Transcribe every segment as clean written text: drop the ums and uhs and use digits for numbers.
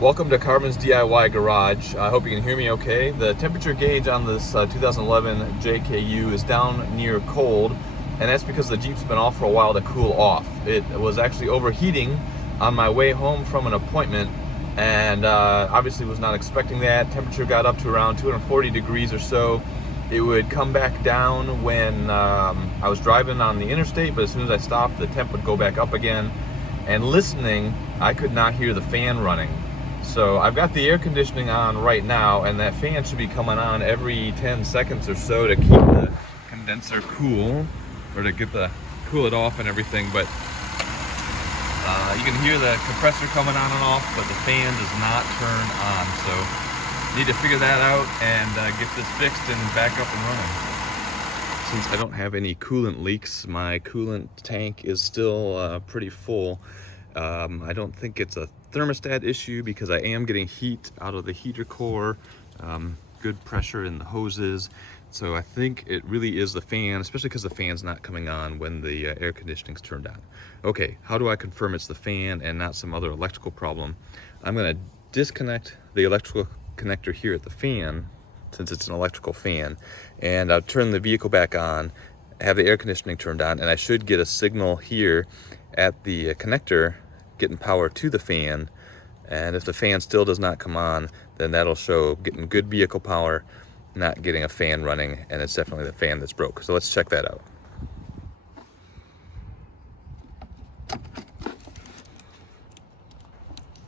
Welcome to Carbon's DIY Garage. I hope you can hear me okay. The temperature gauge on this 2011 JKU is down near cold, and that's because the Jeep's been off for a while to cool off. It was actually overheating on my way home from an appointment, and obviously was not expecting that. Temperature got up to around 240 degrees or so. It would come back down when I was driving on the interstate, but as soon as I stopped, the temp would go back up again. And listening, I could not hear the fan running. So I've got the air conditioning on right now, and that fan should be coming on every 10 seconds or so to keep the condenser cool, or to cool it off and everything. But you can hear the compressor coming on and off, but the fan does not turn on. So need to figure that out and get this fixed and back up and running. Since I don't have any coolant leaks, my coolant tank is still pretty full. I don't think it's a thermostat issue because I am getting heat out of the heater core, good pressure in the hoses. So I think it really is the fan, especially because the fan's not coming on when the air conditioning's turned on. Okay, how do I confirm it's the fan and not some other electrical problem? I'm gonna disconnect the electrical connector here at the fan, since it's an electrical fan, and I'll turn the vehicle back on, have the air conditioning turned on, and I should get a signal here at the connector getting power to the fan. And if the fan still does not come on, then that'll show getting good vehicle power, not getting a fan running, and it's definitely the fan that's broke. So let's check that out.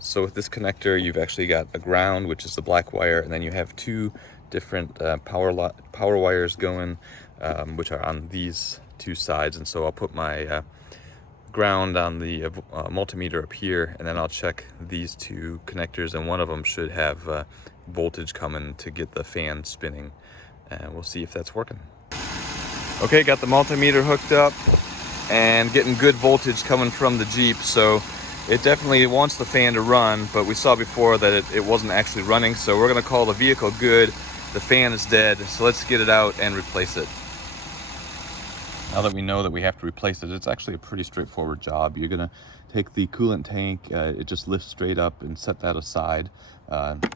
So with this connector, you've actually got a ground, which is the black wire, and then you have two different power wires going, which are on these two sides. And so I'll put my ground on the multimeter up here, and then I'll check these two connectors, and one of them should have voltage coming to get the fan spinning, and we'll see if that's working. Okay, got the multimeter hooked up and getting good voltage coming from the Jeep, so it definitely wants the fan to run, but we saw before that it wasn't actually running, so we're going to call the vehicle good. The fan is dead, so let's get it out and replace it. Now that we know that we have to replace it, it's actually a pretty straightforward job. You're gonna take the coolant tank, it just lifts straight up, and set that aside.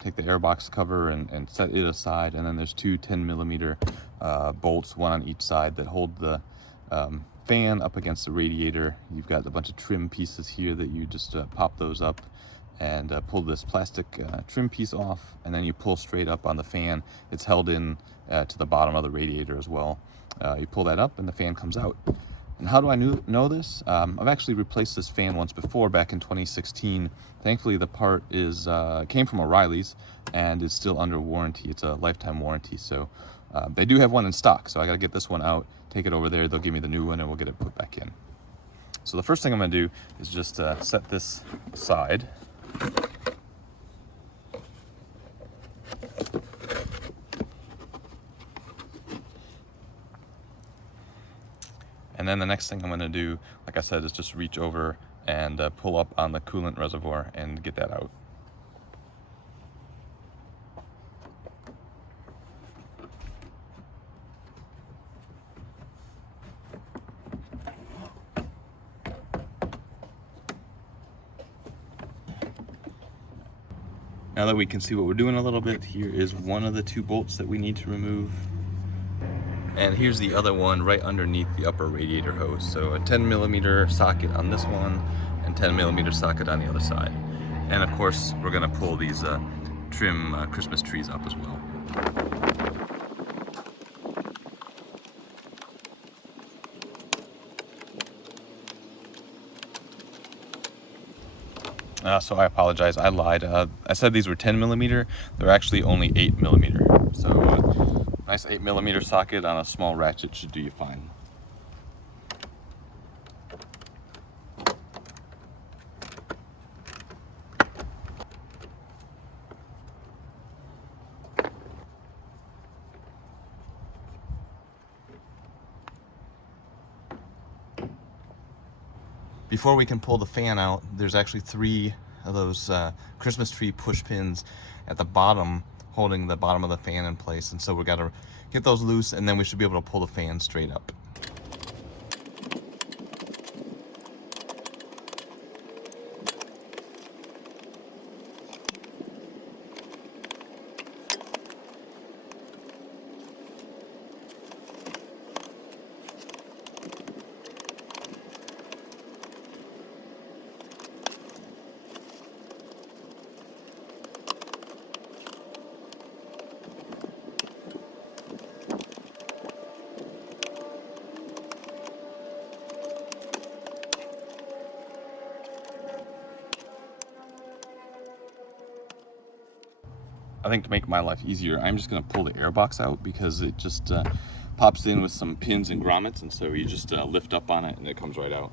Take the airbox cover and set it aside, and then there's two 10mm bolts, one on each side, that hold the fan up against the radiator. You've got a bunch of trim pieces here that you just pop those up and pull this plastic trim piece off, and then you pull straight up on the fan. It's held in to the bottom of the radiator as well. You pull that up and the fan comes out. And how do I know this? I've actually replaced this fan once before, back in 2016. Thankfully the part came from O'Reilly's and is still under warranty. It's a lifetime warranty, so they do have one in stock, so I gotta get this one out, take it over there, they'll give me the new one, and we'll get it put back in. So the first thing I'm gonna do is just set this aside. And then the next thing I'm going to do, like I said, is just reach over and pull up on the coolant reservoir and get that out. Now that we can see what we're doing a little bit, here is one of the two bolts that we need to remove. And here's the other one right underneath the upper radiator hose. So a 10mm socket on this one and 10mm socket on the other side. And of course, we're gonna pull these trim Christmas trees up as well. So I apologize, I lied. I said these were 10mm, they're actually only 8mm. So nice 8mm socket on a small ratchet should do you fine. Before we can pull the fan out, there's actually 3 of those Christmas tree push pins at the bottom holding the bottom of the fan in place, and so we got to get those loose, and then we should be able to pull the fan straight up. I think to make my life easier, I'm just going to pull the air box out because it just pops in with some pins and grommets, and so you just lift up on it and it comes right out.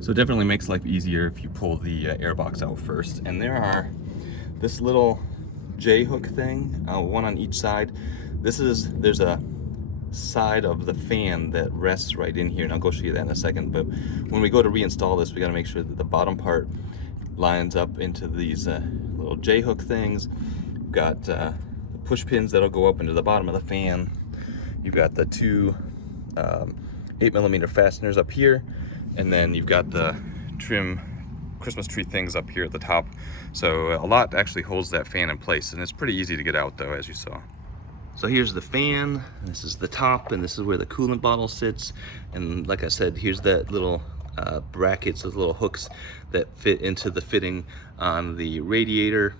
So it definitely makes life easier if you pull the air box out first. And there are this little J hook thing, one on each side. There's a side of the fan that rests right in here, and I'll go show you that in a second. But when we go to reinstall this, we got to make sure that the bottom part lines up into these little J hook things. We've got the push pins that'll go up into the bottom of the fan. You've got the two 8mm fasteners up here. And then you've got the trim Christmas tree things up here at the top. So a lot actually holds that fan in place, and it's pretty easy to get out though, as you saw. So here's the fan, this is the top, and this is where the coolant bottle sits. And like I said, here's that little brackets, those little hooks that fit into the fitting on the radiator.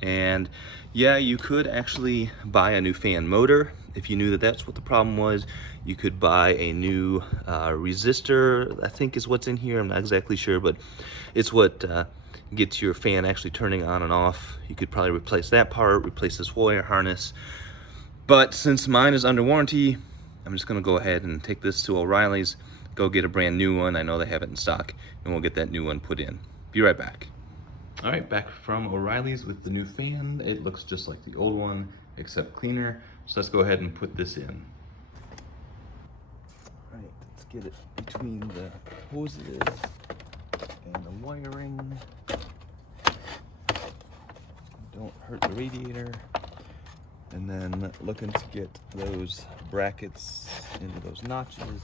And yeah, you could actually buy a new fan motor if you knew that that's what the problem was. You could buy a new resistor, I think is what's in here. I'm not exactly sure, but it's what gets your fan actually turning on and off. You could probably replace that part, replace this wire harness. But since mine is under warranty, I'm just gonna go ahead and take this to O'Reilly's, go get a brand new one. I know they have it in stock, and we'll get that new one put in. Be right back. All right, back from O'Reilly's with the new fan. It looks just like the old one, except cleaner. So let's go ahead and put this in. All right, let's get it between the hoses and the wiring. Don't hurt the radiator. And then looking to get those brackets into those notches.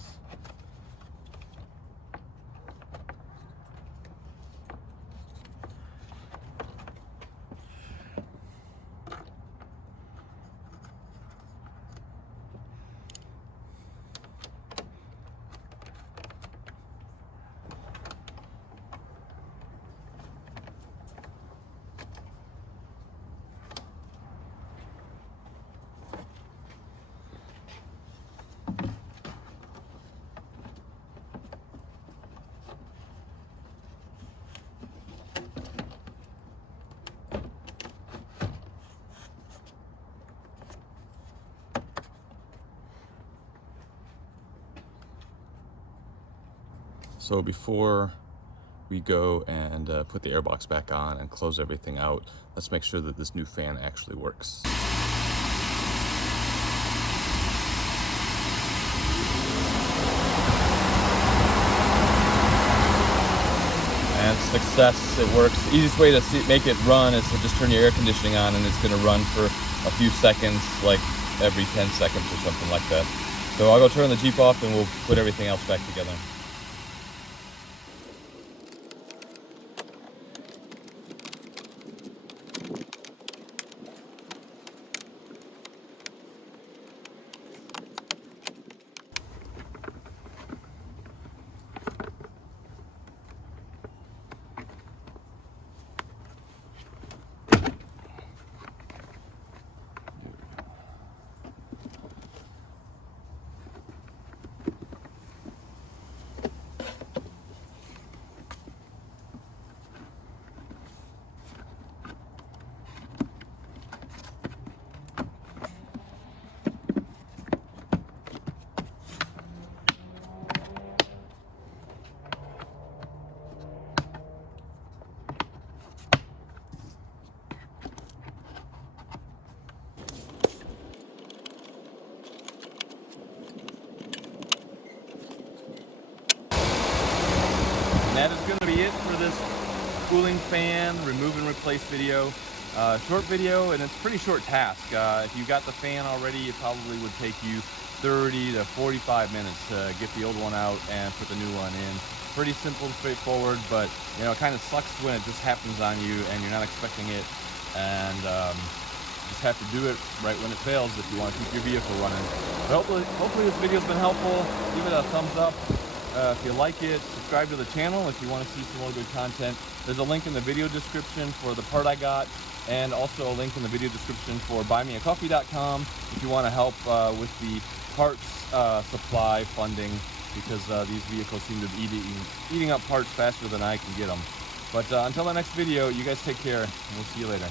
So before we go and put the airbox back on and close everything out, let's make sure that this new fan actually works. And success, it works. The easiest way to make it run is to just turn your air conditioning on, and it's gonna run for a few seconds, like every 10 seconds or something like that. So I'll go turn the Jeep off and we'll put everything else back together. And that is going to be it for this cooling fan remove and replace video. Short video, and it's a pretty short task. If you got the fan already, it probably would take you 30 to 45 minutes to get the old one out and put the new one in. Pretty simple, straightforward, but you know, it kind of sucks when it just happens on you and you're not expecting it, and just have to do it right when it fails if you want to keep your vehicle running. But hopefully this video's been helpful. Give it a thumbs up, if you like it, subscribe to the channel if you want to see some more good content. There's a link in the video description for the part I got, and also a link in the video description for buymeacoffee.com if you want to help with the parts supply funding, because these vehicles seem to be eating up parts faster than I can get them. But until the next video, you guys take care, and we'll see you later.